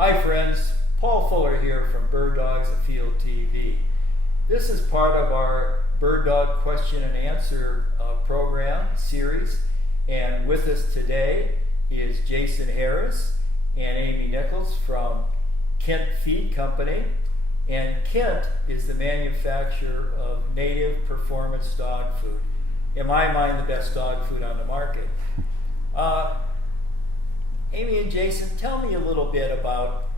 Hi friends, Paul Fuller here from Dogs Afield TV. This is part of our Bird Dog Question and Answer program series, and with us today is Jason Harris and Amy Nichols from Kent Feed Company. And Kent is the manufacturer of native performance dog food. In my mind, the best dog food on the market. Amy and Jason, tell me a little bit about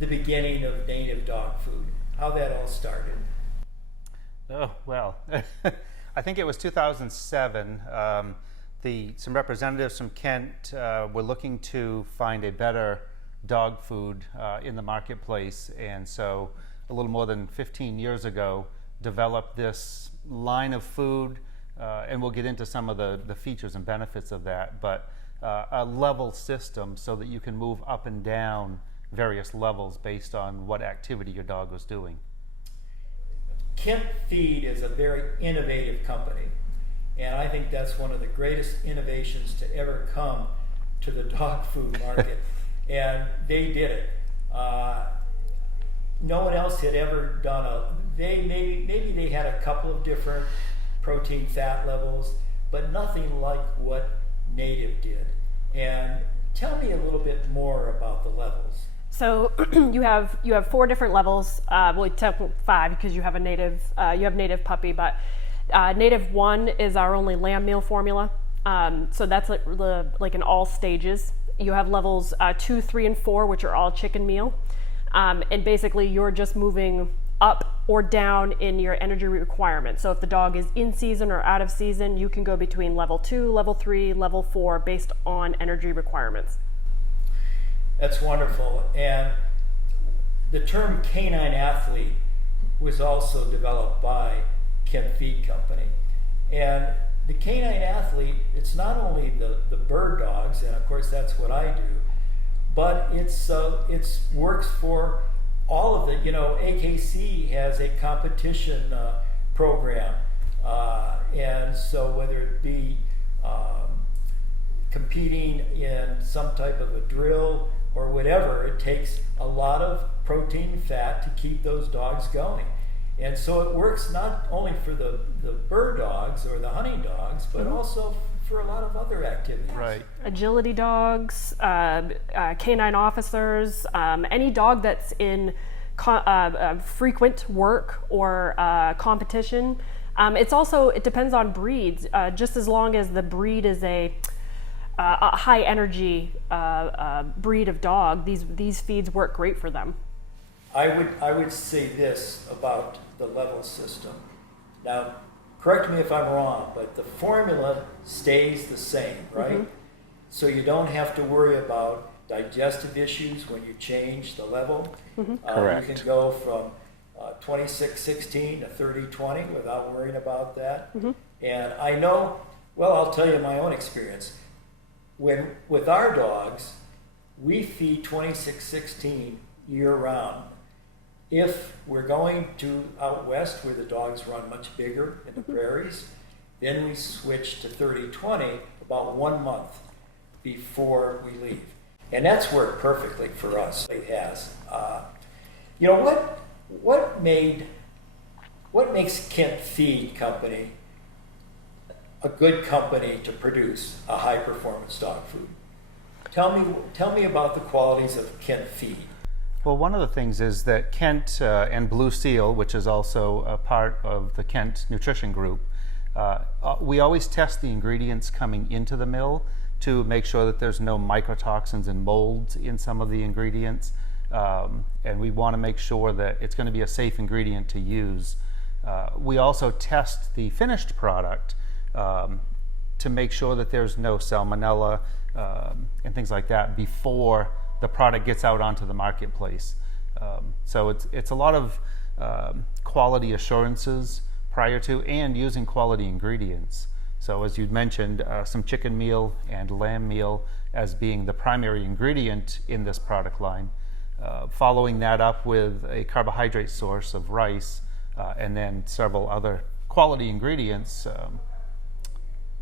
the beginning of native dog food, how that all started. Oh, well, I think it was 2007. Some representatives from Kent were looking to find a better dog food in the marketplace, and so a little more than 15 years ago developed this line of food, and we'll get into some of the features and benefits of that, but a level system so that you can move up and down various levels based on what activity your dog was doing. Kent Feed is a very innovative company, and I think that's one of the greatest innovations to ever come to the dog food market. And they did it. No one else had ever done maybe they had a couple of different protein fat levels, but nothing like what Native did. And tell me a little bit more about the levels. So you have 4 different levels. Well, technically 5 because you have a native puppy, but Native 1 is our only lamb meal formula. So that's like in all stages. You have levels 2, 3, and 4, which are all chicken meal. And basically you're just moving up or down in your energy requirement. So if the dog is in season or out of season, you can go between level 2, level 3, level 4 based on energy requirements. That's wonderful. And the term Canine Athlete was also developed by Kent Feed Company. And the Canine Athlete, it's not only the bird dogs, and of course that's what I do, but it's works for all of it. You know, AKC has a competition program, and so whether it be competing in some type of a drill or whatever, it takes a lot of protein and fat to keep those dogs going. And so it works not only for the bird dogs or the hunting dogs, but also for a lot of other activities. Right. Agility dogs, canine officers, any dog that's in frequent work or competition. It depends on breeds. Just as long as the breed is a high energy breed of dog, these feeds work great for them. I would say this about the level system. Now, correct me if I'm wrong, but the formula stays the same, right? Mm-hmm. So you don't have to worry about digestive issues when you change the level. Mm-hmm. Correct. You can go from 26-16 to 30-20 without worrying about that. Mm-hmm. And I know, well, I'll tell you my own experience. With our dogs, we feed 26-16 year-round. If we're going to out west where the dogs run much bigger in the prairies, then we switch to 30-20 about 1 month before we leave. And that's worked perfectly for us. It has. You know, what makes Kent Feed Company a good company to produce a high performance dog food? Tell me about the qualities of Kent Feed. Well, one of the things is that Kent and Blue Seal, which is also a part of the Kent Nutrition Group, we always test the ingredients coming into the mill to make sure that there's no mycotoxins and molds in some of the ingredients. And we want to make sure that it's going to be a safe ingredient to use. We also test the finished product to make sure that there's no salmonella and things like that before the product gets out onto the marketplace. So it's a lot of quality assurances prior to and using quality ingredients. So as you'd mentioned, some chicken meal and lamb meal as being the primary ingredient in this product line. Following that up with a carbohydrate source of rice and then several other quality ingredients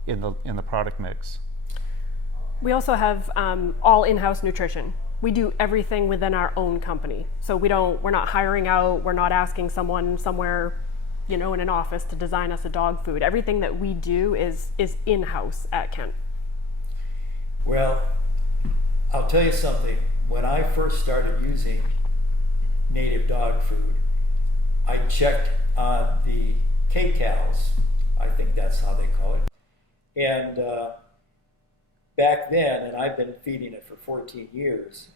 in the product mix. We also have all in-house nutrition. we do everything within our own company. So we're not hiring out, we're not asking someone somewhere, in an office to design us a dog food. Everything that we do is in-house at Kent. Well, I'll tell you something. When I first started using native dog food, I checked on the kcals. I think that's how they call it. And back then, and I've been feeding it for 14 years,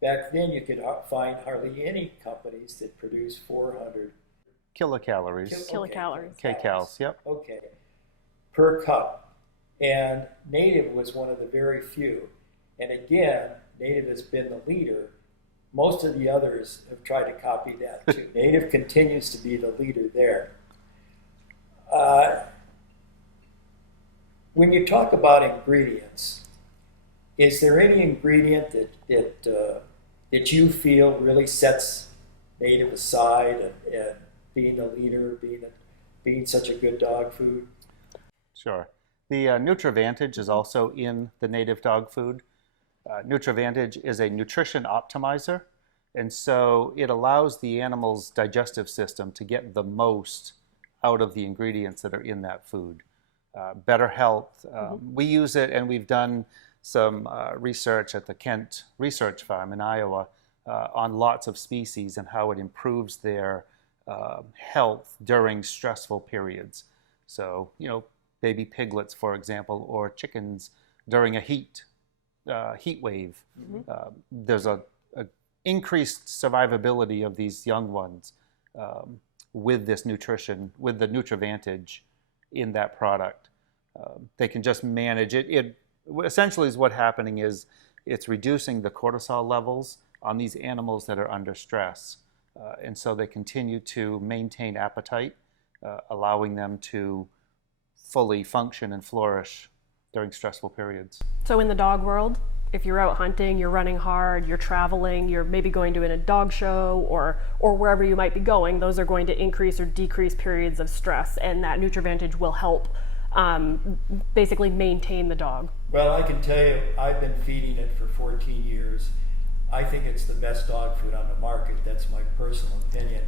back then you could find hardly any companies that produce 400 Kilocalories. Kilocalories. kcals, yep. Okay, per cup. And Native was one of the very few. And again, Native has been the leader. Most of the others have tried to copy that too. Native continues to be the leader there. When you talk about ingredients, is there any ingredient that you feel really sets Native aside and being the leader, being such a good dog food? Sure. The Nutri Vantage is also in the native dog food. Nutri Vantage is a nutrition optimizer, and so it allows the animal's digestive system to get the most out of the ingredients that are in that food. Better health. We use it, and we've done some research at the Kent Research Farm in Iowa on lots of species and how it improves their health during stressful periods. So, baby piglets, for example, or chickens during a heat wave. There's a increased survivability of these young ones with this nutrition, with the Nutri Vantage in that product. They can just manage it. It essentially is what's happening is it's reducing the cortisol levels on these animals that are under stress. And so they continue to maintain appetite, allowing them to fully function and flourish during stressful periods. So in the dog world, if you're out hunting, you're running hard, you're traveling, you're maybe going to a dog show or wherever you might be going, those are going to increase or decrease periods of stress, and that Nutri Vantage will help basically maintain the dog. Well, I can tell you, I've been feeding it for 14 years. I think it's the best dog food on the market. That's my personal opinion.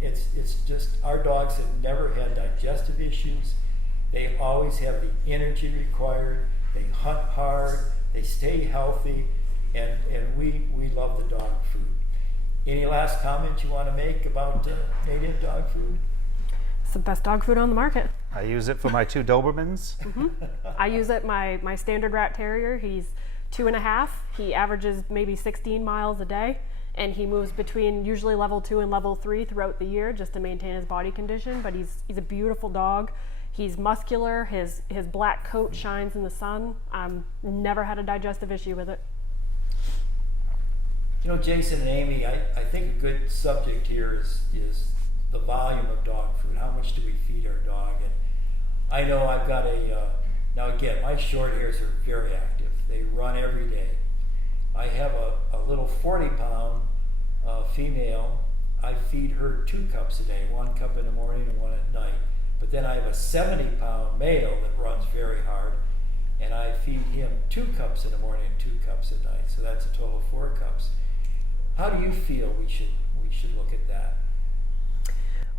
It's just, our dogs have never had digestive issues. They always have the energy required. They hunt hard. They stay healthy, and we love the dog food. Any last comment you want to make about native dog food? It's the best dog food on the market. I use it for my 2 Dobermans. I use it, my standard rat terrier, he's 2.5. He averages maybe 16 miles a day, and he moves between usually level 2 and level 3 throughout the year just to maintain his body condition. But he's a beautiful dog. He's muscular. His black coat shines in the sun. Never had a digestive issue with it. Jason and Amy, I think a good subject here is the volume of dog food. How much do we feed our dog? And I know I've got now again, my short hairs are very active. They run every day. I have a little 40-pound female. I feed her 2 cups a day, 1 cup in the morning and 1 at night. But then I have a 70-pound male that runs very hard, and I feed him 2 cups in the morning and 2 cups at night. So that's a total of 4 cups. How do you feel we should look at that?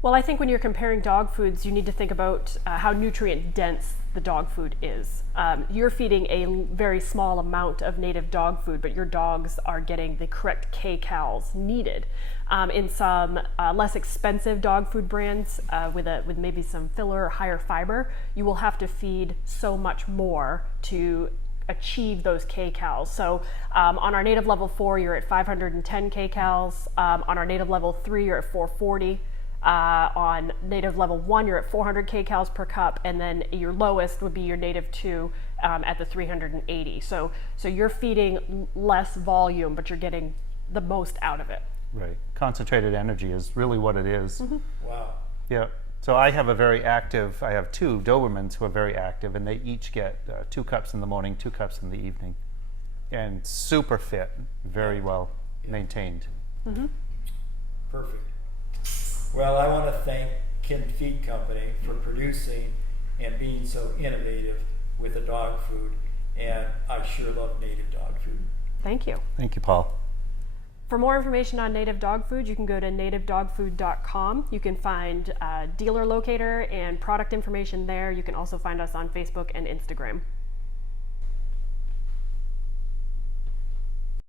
Well, I think when you're comparing dog foods, you need to think about how nutrient dense the dog food is. You're feeding a very small amount of native dog food, but your dogs are getting the correct kcals needed. In some less expensive dog food brands with maybe some filler or higher fiber, you will have to feed so much more to achieve those kcals. So on our native level 4, you're at 510 kcals. On our native level 3, you're at 440. On native level 1, you're at 400 kcals per cup, and then your lowest would be your native 2 at the 380. So you're feeding less volume, but you're getting the most out of it. Right. Concentrated energy is really what it is. Wow. Yeah. So I have I have 2 Dobermans who are very active, and they each get 2 cups in the morning, 2 cups in the evening, and super fit, very well maintained. Perfect. Well, I want to thank Kent Feed Company for producing and being so innovative with the dog food, and I sure love native dog food. Thank you. Thank you, Paul. For more information on native dog food, you can go to nativedogfood.com. You can find dealer locator and product information there. You can also find us on Facebook and Instagram.